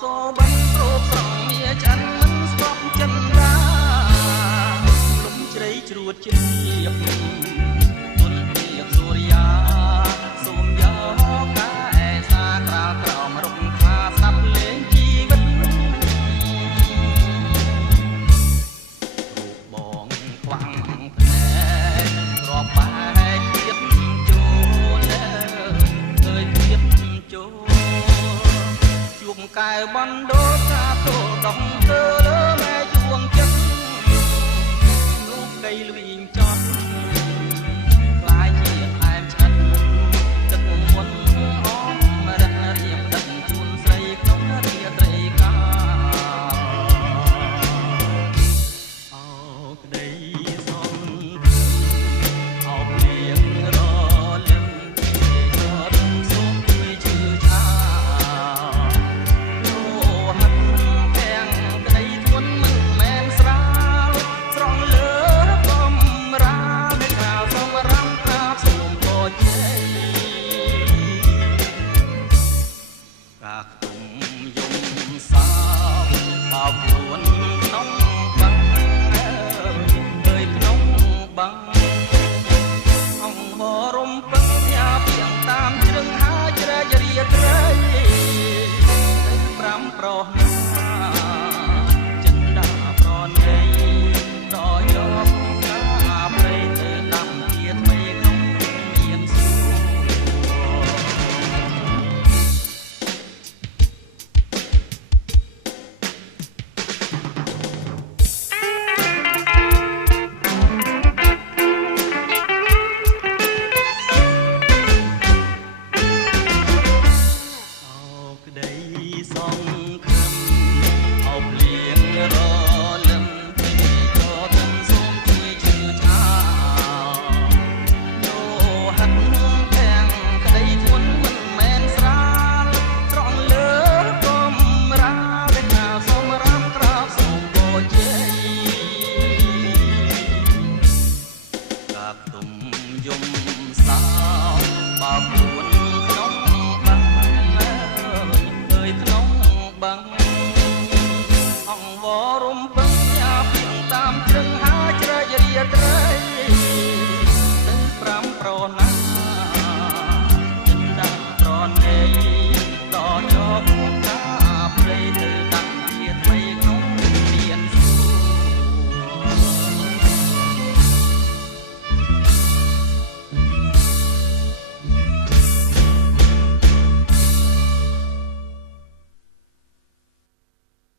សូបានព្រោកស្រង់មាឆ្អិនមិនស្បចិនដាលំជ្រៃជ្រួតជ្រាបទុនទៀបសូរិយាសូមយកកាអែសាក្រាលក្រោមរុក្ខាស្ដាប់លេងជីវិតរូបបងខ្វាំងភ្នែករាប់បែកទៀតចូលឃើញទៀតចូលជួបកែបណ្ដោកាទោដងទៅ